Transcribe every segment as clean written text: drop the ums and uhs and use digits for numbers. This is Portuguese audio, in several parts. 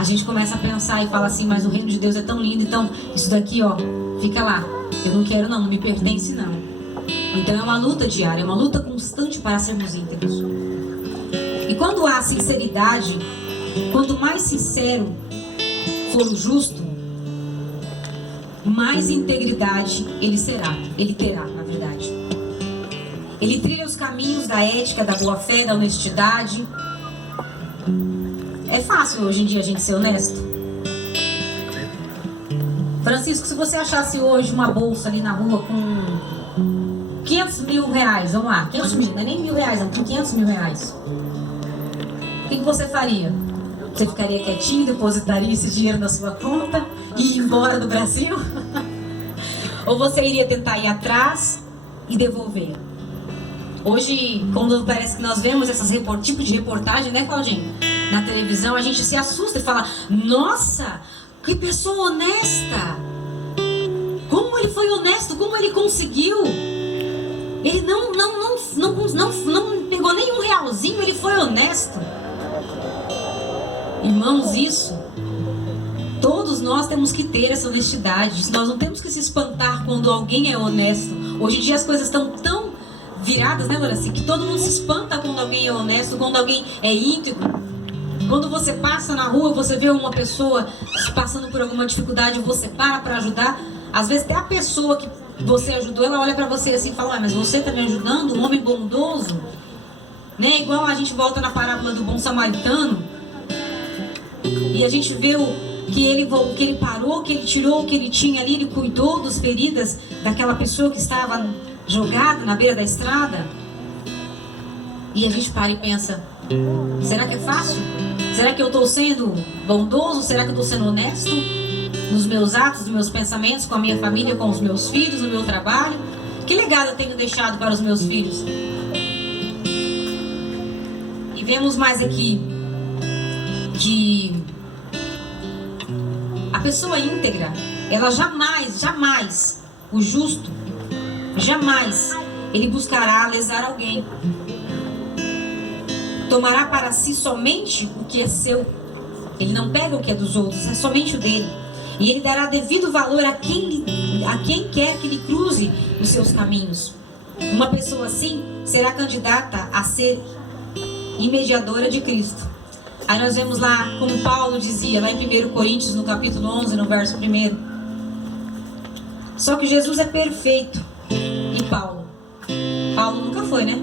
a gente começa a pensar e fala assim, mas o reino de Deus é tão lindo, então isso daqui, ó, fica lá. Eu não quero não me pertence não. Então é uma luta diária, é uma luta constante para sermos íntegros. E quando há sinceridade, quanto mais sincero for o justo, mais integridade ele terá, na verdade. Ele trilha os caminhos da ética, da boa-fé, da honestidade. É fácil hoje em dia a gente ser honesto. Francisco, se você achasse hoje uma bolsa ali na rua com 500 mil reais, vamos lá, 500 mil, não é nem R$1.000, não, com 500 mil reais. O que você faria? Você ficaria quietinho, depositaria esse dinheiro na sua conta e ir embora do Brasil? Ou você iria tentar ir atrás e devolver? Hoje, quando parece que nós vemos esses tipos de reportagem, né, Claudinho? Na televisão, a gente se assusta e fala, nossa, que pessoa honesta! Como ele foi honesto, como ele conseguiu? Ele não pegou nem um realzinho, ele foi honesto. Irmãos, isso, todos nós temos que ter essa honestidade. Nós não temos que se espantar quando alguém é honesto. Hoje em dia as coisas estão tão viradas, né, Loraci, que todo mundo se espanta quando alguém é honesto, quando alguém é íntegro. Quando você passa na rua, você vê uma pessoa passando por alguma dificuldade, você para ajudar. Às vezes até a pessoa que você ajudou, ela olha pra você assim e fala, mas você tá me ajudando? Um homem bondoso? Né? Igual a gente volta na parábola do bom samaritano. E a gente vê que ele parou, que ele tirou o que ele tinha ali, ele cuidou das feridas daquela pessoa que estava jogada na beira da estrada. E a gente para e pensa, será que é fácil? Será que eu estou sendo bondoso? Será que eu estou sendo honesto? Nos meus atos, nos meus pensamentos, com a minha família, com os meus filhos, no meu trabalho? Que legado eu tenho deixado para os meus filhos? E vemos mais aqui que a pessoa íntegra, ela jamais, o justo, jamais ele buscará lesar alguém. Tomará para si somente o que é seu. Ele não pega o que é dos outros, é somente o dele. E ele dará devido valor a quem quer que ele cruze os seus caminhos. Uma pessoa assim será candidata a ser mediadora de Cristo. Aí nós vemos lá, como Paulo dizia, lá em 1 Coríntios, no capítulo 11, no verso 1. Só que Jesus é perfeito. E Paulo nunca foi, né?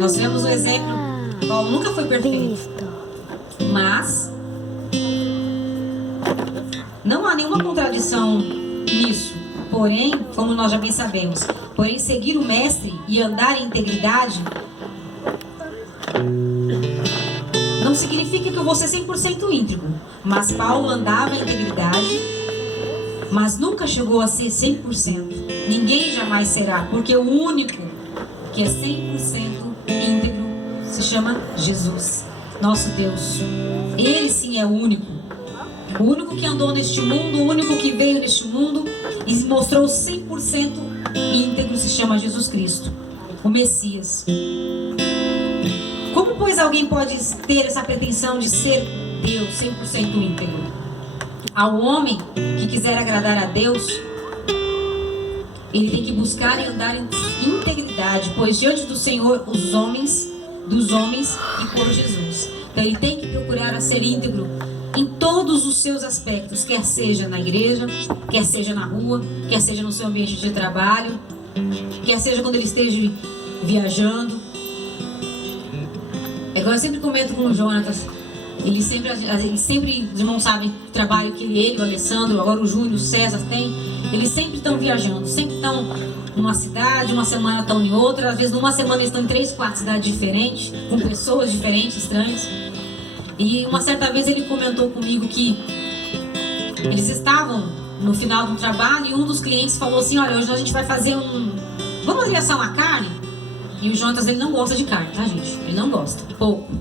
Nós vemos o exemplo. Paulo nunca foi perfeito. Mas não há nenhuma contradição nisso. Porém, como nós já bem sabemos, porém seguir o mestre e andar em integridade não significa que eu vou ser 100% íntegro. Mas Paulo andava em integridade, mas nunca chegou a ser 100%. Ninguém jamais será, porque o único que é 100% íntegro se chama Jesus, nosso Deus. Ele sim é o único que andou neste mundo, o único que veio neste mundo e se mostrou 100% íntegro, se chama Jesus Cristo, o Messias. Como, pois, alguém pode ter essa pretensão de ser Deus 100% íntegro? Ao homem que quiser agradar a Deus, ele tem que buscar e andar em integridade, pois diante do Senhor, dos homens e por Jesus. Então ele tem que procurar a ser íntegro em todos os seus aspectos, quer seja na igreja, quer seja na rua, quer seja no seu ambiente de trabalho, quer seja quando ele esteja viajando. É igual eu sempre comento com o Jonatas, ele sempre, os irmãos sabem o trabalho que ele, o Alessandro, agora o Júnior, o César tem, eles sempre estão viajando, sempre estão numa cidade, uma semana estão em outra, às vezes numa semana eles estão em 3, 4 cidades diferentes, com pessoas diferentes, estranhas. E uma certa vez ele comentou comigo que eles estavam no final do trabalho e um dos clientes falou assim, olha, hoje a gente vai fazer vamos ali assar uma carne? E o Jonatas, ele não gosta de carne, tá, gente? Ele não gosta, pouco.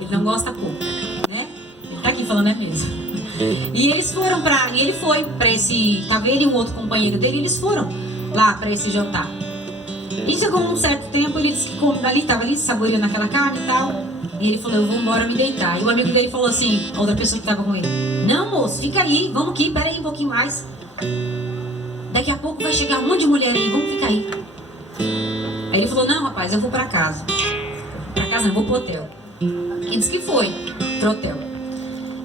Ele não gosta pouco, né? Ele tá aqui falando, é mesmo. E eles foram e ele foi pra esse, tava ele e um outro companheiro dele, eles foram lá pra esse jantar. E chegou um certo tempo, ele disse que tava ali saboreando aquela carne e tal. E ele falou, eu vou embora me deitar. E o amigo dele falou assim, a outra pessoa que estava com ele, não, moço, fica aí, vamos aqui, pera aí um pouquinho mais. Daqui a pouco vai chegar um monte de mulher aí, vamos ficar aí. Aí ele falou, não, rapaz, eu vou pra casa. Pra casa não, eu vou pro hotel. E disse que foi pro hotel.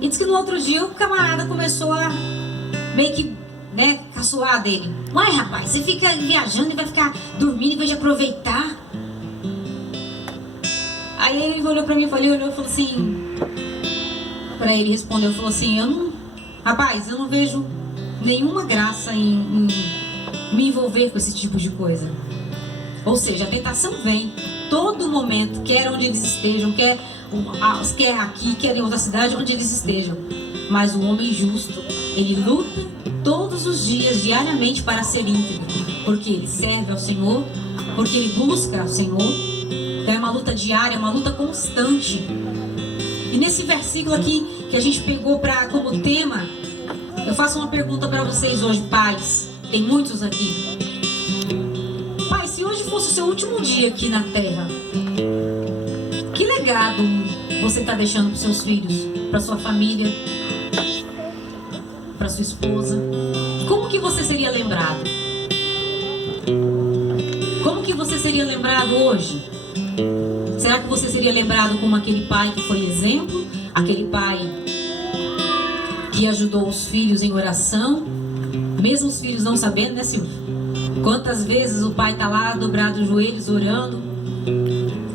E disse que no outro dia o camarada começou a meio que, né, caçoar dele. Uai, rapaz, você fica viajando e vai ficar dormindo em vez de aproveitar. Aí ele olhou pra mim, olhou e falou assim, pra ele respondeu, falou assim, rapaz, eu não vejo nenhuma graça em me envolver com esse tipo de coisa. Ou seja, a tentação vem todo momento, quer onde eles estejam, quer aqui, quer em outra cidade, onde eles estejam. Mas o homem justo, ele luta todos os dias, diariamente, para ser íntegro, porque ele serve ao Senhor, porque ele busca ao Senhor. Então é uma luta diária, é uma luta constante. E nesse versículo aqui que a gente pegou como tema, eu faço uma pergunta para vocês hoje, pais. Tem muitos aqui. Pai, se hoje fosse o seu último dia aqui na terra, que legado você está deixando para os seus filhos, para sua família, para sua esposa? Como que você seria lembrado? Como que você seria lembrado hoje? Será que você seria lembrado como aquele pai que foi exemplo? Aquele pai que ajudou os filhos em oração? Mesmo os filhos não sabendo, né, Silvio? Quantas vezes o pai está lá dobrado os joelhos orando?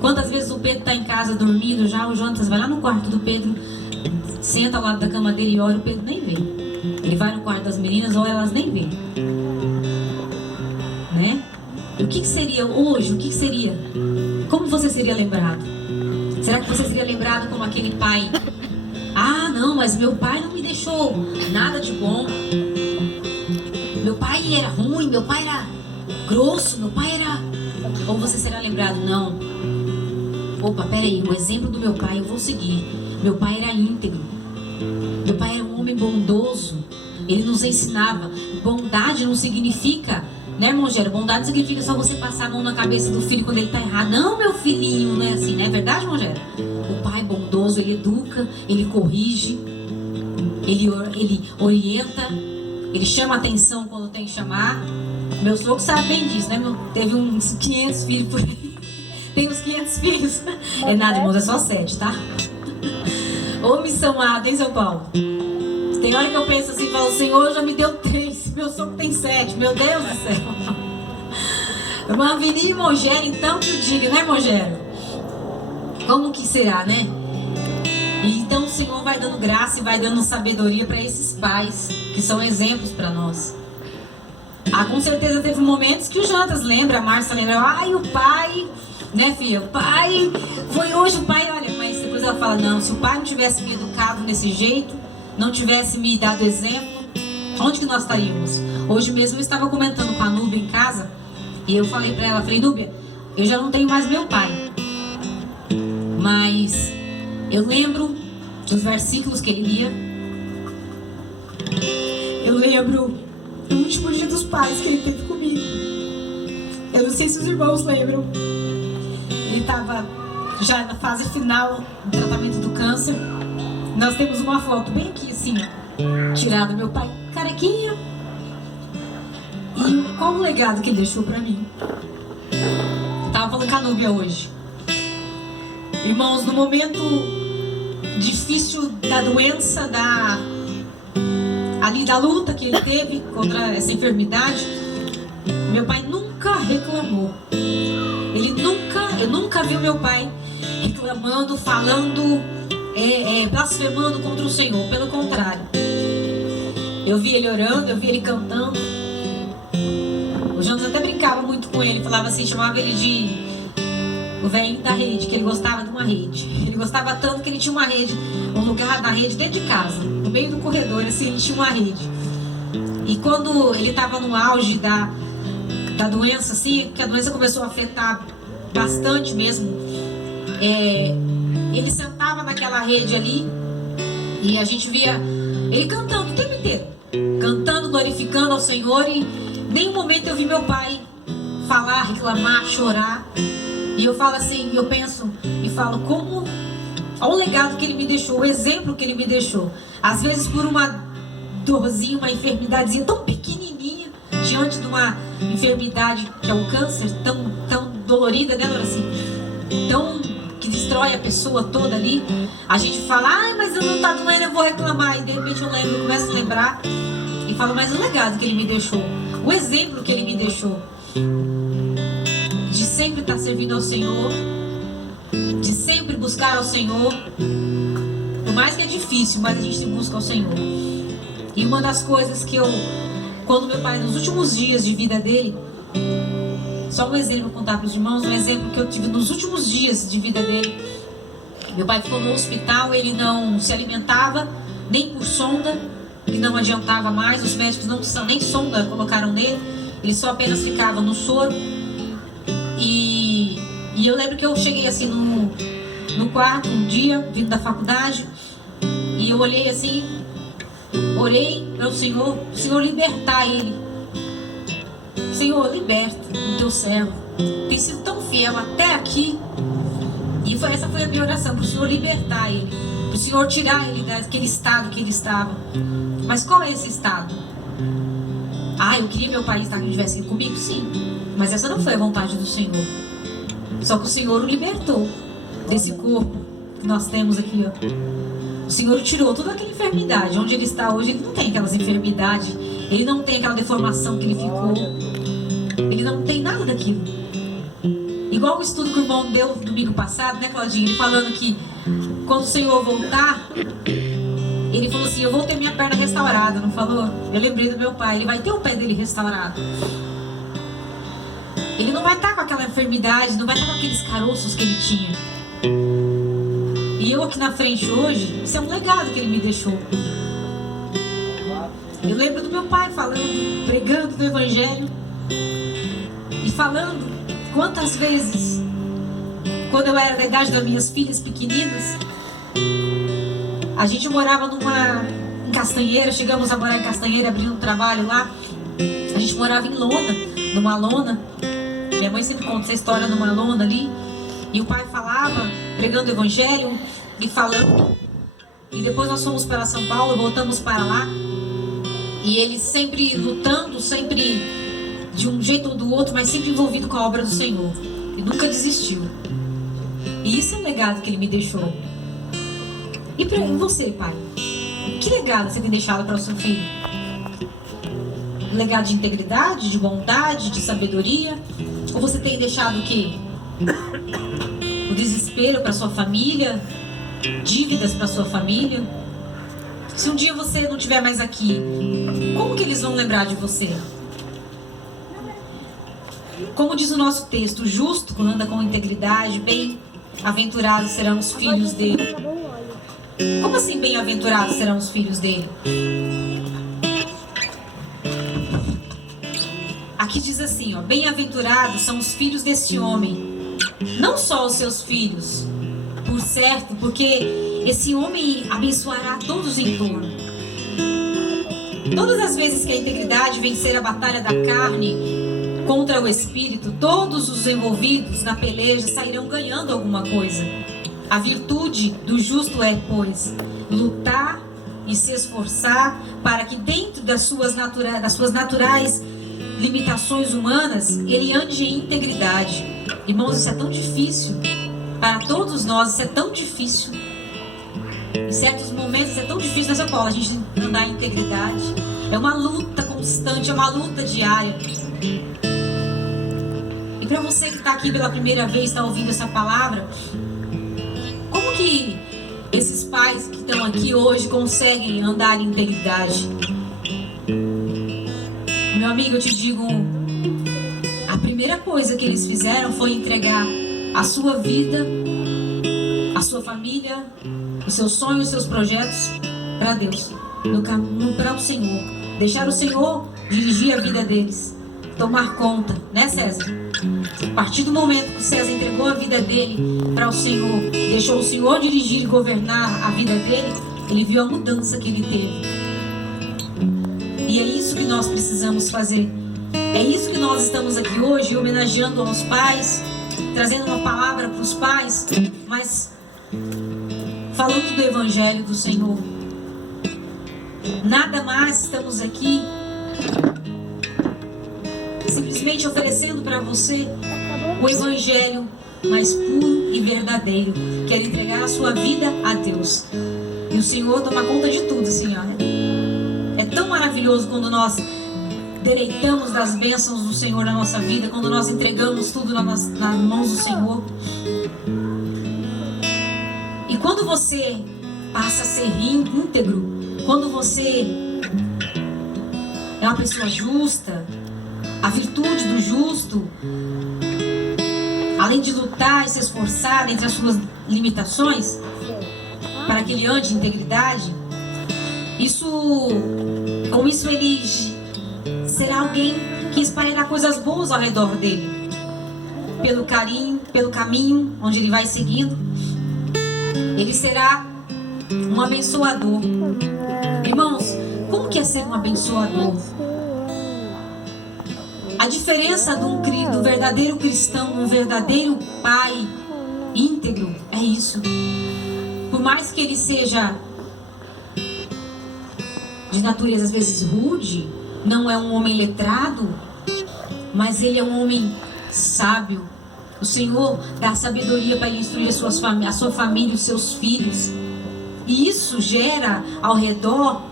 Quantas vezes o Pedro está em casa dormindo já? O Jonatas vai lá no quarto do Pedro, senta ao lado da cama dele e ora, o Pedro nem vê. Ele vai no quarto das meninas, ora, elas nem vê. Né? E o que seria hoje? O que seria? Como você seria lembrado? Será que você seria lembrado como aquele pai? Ah, não, mas meu pai não me deixou nada de bom. Meu pai era ruim, meu pai era grosso, meu pai era... Ou você será lembrado? Não. Opa, peraí, o exemplo do meu pai eu vou seguir. Meu pai era íntegro. Meu pai era um homem bondoso. Ele nos ensinava. Bondade não significa... Né, irmão Gero? Bondade não significa só você passar a mão na cabeça do filho quando ele está errado. Não, meu filhinho, não é assim, não é verdade, irmão Gero? O pai bondoso, ele educa, ele corrige, ele orienta, ele chama atenção quando tem que chamar. Meu sogro sabe bem disso, né? Teve uns 500 filhos por aí. Tem uns 500 filhos. É nada, irmãos, é só 7, tá? Ô missão amada, hein, São Paulo? Tem hora que eu penso assim, falo, o Senhor já me deu 3, meu sogro tem 7, meu Deus do céu. Irmã Vini e Mogério, então que eu diga, né, Mogério? Como que será, né? E então o Senhor vai dando graça e vai dando sabedoria para esses pais, que são exemplos para nós. Ah, com certeza teve momentos que o Jonatas lembra, a Márcia lembra, ai, o pai, né, filha? O pai, foi hoje o pai, olha, mas depois ela fala, não, se o pai não tivesse me educado desse jeito, não tivesse me dado exemplo, onde que nós estaríamos? Hoje mesmo eu estava comentando com a Núbia em casa, e eu falei para ela, falei, Núbia, eu já não tenho mais meu pai, mas eu lembro dos versículos que ele lia, eu lembro do último dia dos pais que ele teve comigo. Eu não sei se os irmãos lembram, ele estava já na fase final do tratamento do câncer. Nós temos uma foto bem aqui, assim, tirada, meu pai carequinha. E qual o legado que ele deixou pra mim? Tava falando com a Núbia hoje. Irmãos, no momento difícil da doença, ali da luta que ele teve contra essa enfermidade, meu pai nunca reclamou. Eu nunca vi o meu pai reclamando, falando... blasfemando contra o Senhor, pelo contrário, eu vi ele orando, eu vi ele cantando. O Jonas até brincava muito com ele, falava assim, chamava ele de o velhinho da rede, que ele gostava de uma rede. Ele gostava tanto que ele tinha uma rede, um lugar na rede dentro de casa, no meio do corredor, assim, ele tinha uma rede. E quando ele estava no auge da doença, assim, que a doença começou a afetar bastante mesmo, ele sentava naquela rede ali e a gente via ele cantando o tempo inteiro, cantando, glorificando ao Senhor, e em nenhum momento eu vi meu pai falar, reclamar, chorar. E eu falo assim, eu penso e falo, como Olha o legado que ele me deixou, o exemplo que ele me deixou. Às vezes por uma dorzinha, uma enfermidadezinha tão pequenininha, diante de uma enfermidade que é o câncer, tão dolorida, né, Loraci? Tão que destrói a pessoa toda ali. A gente fala, mas eu não tá doendo, eu vou reclamar. E de repente eu começo a lembrar e falo, mas o legado que ele me deixou, o exemplo que ele me deixou, de sempre estar servindo ao Senhor, de sempre buscar ao Senhor. Por mais que é difícil, mas a gente busca ao Senhor. E uma das coisas que quando meu pai, nos últimos dias de vida dele, só um exemplo contar para os irmãos, um exemplo que eu tive nos últimos dias de vida dele. Meu pai ficou no hospital, ele não se alimentava nem por sonda, que não adiantava mais, os médicos nem sonda colocaram nele, ele só apenas ficava no soro. E eu lembro que eu cheguei assim no quarto um dia, vindo da faculdade, e eu olhei assim, orei para o Senhor libertar ele. Senhor, liberta o teu servo, tem sido tão fiel até aqui. E essa foi a minha oração, para o Senhor libertar ele, para o Senhor tirar ele daquele estado que ele estava. Mas qual é esse estado? Eu queria meu pai estar estivesse comigo, sim, mas essa não foi a vontade do Senhor. Só que o Senhor o libertou desse corpo que nós temos aqui, ó. O Senhor tirou toda aquela enfermidade. Onde ele está hoje, ele não tem aquelas enfermidades, ele não tem aquela deformação que ele ficou, ele não tem nada daquilo. Igual o estudo que o irmão deu domingo passado, né, Claudinha? Ele falando que quando o Senhor voltar, ele falou assim, eu vou ter minha perna restaurada, não falou? Eu lembrei do meu pai, ele vai ter o pé dele restaurado. Ele não vai estar com aquela enfermidade, não vai estar com aqueles caroços que ele tinha. E eu aqui na frente hoje, isso é um legado que ele me deixou. Eu lembro do meu pai falando, pregando do Evangelho e falando quantas vezes, quando eu era da idade das minhas filhas pequeninas, a gente morava em Castanheira, chegamos a morar em Castanheira, abrindo um trabalho lá. A gente morava em lona, numa lona. Minha mãe sempre conta essa história numa lona ali. E o pai falava, pregando o Evangelho e falando. E depois nós fomos para São Paulo, voltamos para lá. E ele sempre lutando, sempre de um jeito ou do outro, mas sempre envolvido com a obra do Senhor. E nunca desistiu. E isso é o legado que ele me deixou. E para você, pai? Que legado você tem deixado para o seu filho? Um legado de integridade, de bondade, de sabedoria? Ou você tem deixado o quê? O desespero para sua família? Dívidas para sua família? Se um dia você não estiver mais aqui, como que eles vão lembrar de você? Como diz o nosso texto, o justo, quando anda com integridade, bem-aventurados serão os filhos dele. Como assim bem-aventurados serão os filhos dele? Aqui diz assim, ó, bem-aventurados são os filhos deste homem, não só os seus filhos, por certo, porque esse homem abençoará todos em torno. Todas as vezes que a integridade vencer a batalha da carne contra o espírito, todos os envolvidos na peleja sairão ganhando alguma coisa. A virtude do justo é, pois, lutar e se esforçar para que dentro das suas naturais limitações humanas, ele ande em integridade. Irmãos, isso é tão difícil. Para todos nós, isso é tão difícil. Em certos momentos é tão difícil nessa Paula, a gente andar em integridade. É uma luta constante, é uma luta diária. E para você que está aqui pela primeira vez, está ouvindo essa palavra, como que esses pais que estão aqui hoje conseguem andar em integridade? Meu amigo, eu te digo, a primeira coisa que eles fizeram foi entregar a sua vida, a sua família, os seus sonhos, os seus projetos para Deus, para o Senhor. Deixar o Senhor dirigir a vida deles, tomar conta, né, César? A partir do momento que César entregou a vida dele para o Senhor, deixou o Senhor dirigir e governar a vida dele, ele viu a mudança que ele teve. E é isso que nós precisamos fazer. É isso que nós estamos aqui hoje, homenageando aos pais, trazendo uma palavra para os pais, mas falando do Evangelho do Senhor. Nada mais estamos aqui simplesmente oferecendo para você o Evangelho mais puro e verdadeiro. Quer entregar a sua vida a Deus. E o Senhor toma conta de tudo, Senhora. É tão maravilhoso quando nós deleitamos das bênçãos do Senhor na nossa vida, quando nós entregamos tudo nas mãos do Senhor. E quando você passa a ser íntegro, quando você é uma pessoa justa, a virtude do justo, além de lutar e se esforçar entre as suas limitações, para que ele ande em integridade, com isso ele será alguém que espalhará coisas boas ao redor dele, pelo caminho onde ele vai seguindo. Ele será um abençoador. Irmãos, como que é ser um abençoador? A diferença do verdadeiro cristão, um verdadeiro pai íntegro, é isso. Por mais que ele seja de natureza às vezes rude, não é um homem letrado, mas ele é um homem sábio. O Senhor dá sabedoria para ele instruir a sua família, os seus filhos. E isso gera ao redor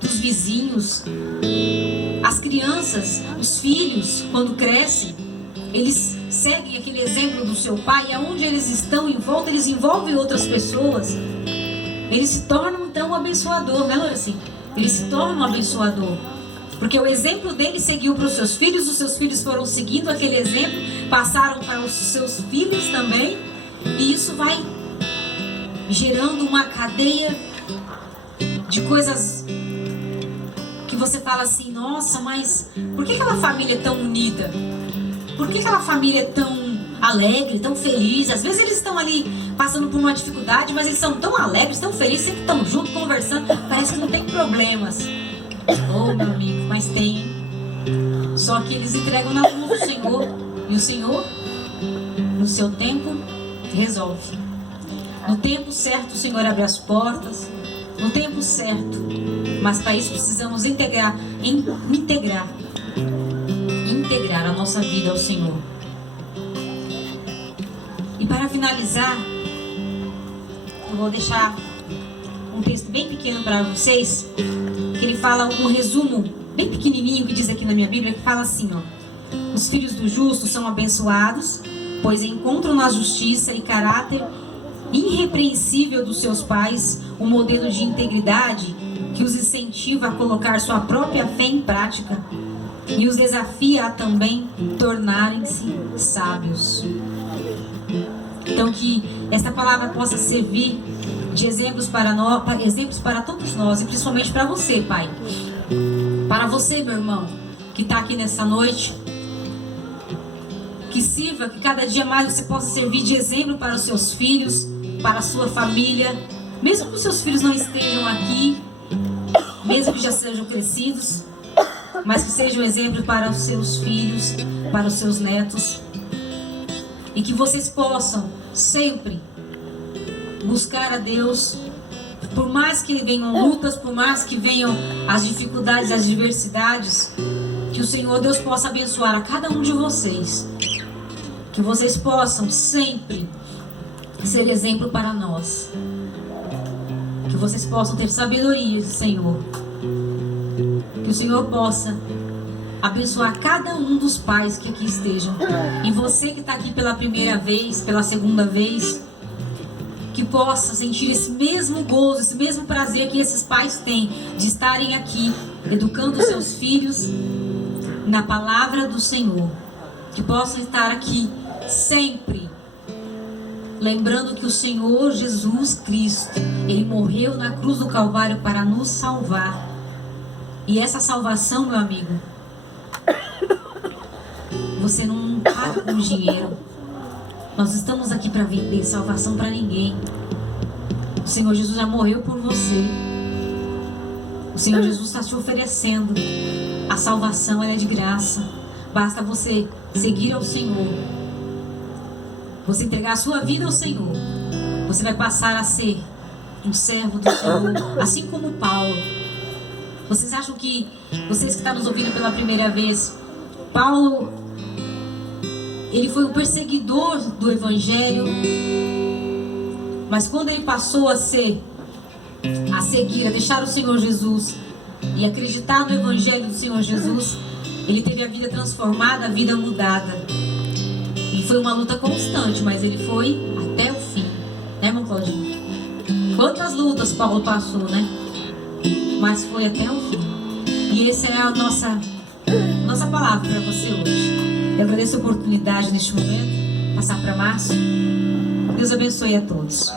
dos vizinhos, as crianças, os filhos, quando crescem, eles seguem aquele exemplo do seu pai, e aonde eles estão em volta, eles envolvem outras pessoas. Eles se tornam então um abençoador, né, Loraci? Eles se tornam um abençoador. Porque o exemplo dele seguiu para os seus filhos foram seguindo aquele exemplo, passaram para os seus filhos também, e isso vai gerando uma cadeia de coisas que você fala assim: nossa, mas por que aquela família é tão unida? Por que aquela família é tão alegre, tão feliz? Às vezes eles estão ali passando por uma dificuldade, mas eles são tão alegres, tão felizes, sempre estão juntos, conversando, parece que não tem problemas. Oh, meu amigo, mas tem, hein? Só que eles entregam na mão do Senhor, e o Senhor, no seu tempo, resolve. No tempo certo, o Senhor abre as portas, no tempo certo. Mas para isso precisamos integrar a nossa vida ao Senhor. E para finalizar, eu vou deixar um texto bem pequeno para vocês, que ele fala um resumo bem pequenininho que diz aqui na minha Bíblia, que fala assim, ó: os filhos do justo são abençoados, pois encontram na justiça e caráter irrepreensível dos seus pais um modelo de integridade que os incentiva a colocar sua própria fé em prática e os desafia a também tornarem-se sábios. Então que esta palavra possa servir de exemplos para nós, exemplos para todos nós, e principalmente para você, pai. Para você, meu irmão, que está aqui nessa noite, que sirva, que cada dia mais você possa servir de exemplo para os seus filhos, para a sua família, mesmo que os seus filhos não estejam aqui, mesmo que já sejam crescidos, mas que seja um exemplo para os seus filhos, para os seus netos, e que vocês possam sempre buscar a Deus, por mais que venham lutas, por mais que venham as dificuldades, as adversidades, que o Senhor Deus possa abençoar a cada um de vocês, que vocês possam sempre ser exemplo para nós, que vocês possam ter sabedoria, Senhor, que o Senhor possa abençoar cada um dos pais que aqui estejam, e você que está aqui pela primeira vez, pela segunda vez, que possa sentir esse mesmo gozo, esse mesmo prazer que esses pais têm de estarem aqui educando os seus filhos na palavra do Senhor, que possam estar aqui sempre lembrando que o Senhor Jesus Cristo, Ele morreu na cruz do Calvário para nos salvar. E essa salvação, meu amigo, você não paga com dinheiro. Nós estamos aqui para vender salvação para ninguém. O Senhor Jesus já morreu por você. O Senhor Jesus está te oferecendo. A salvação, ela é de graça. Basta você seguir ao Senhor. Você entregar a sua vida ao Senhor. Você vai passar a ser um servo do Senhor, assim como Paulo. Vocês acham que, vocês que estão nos ouvindo pela primeira vez, Paulo, ele foi um perseguidor do Evangelho, mas quando ele passou a seguir, a deixar o Senhor Jesus e acreditar no Evangelho do Senhor Jesus, ele teve a vida transformada, a vida mudada. E foi uma luta constante, mas ele foi até o fim, né, irmão Claudinho? Quantas lutas Paulo passou, né? Mas foi até o fim. E essa é a nossa palavra para você hoje. Eu agradeço a oportunidade neste momento, passar para Márcio. Deus abençoe a todos.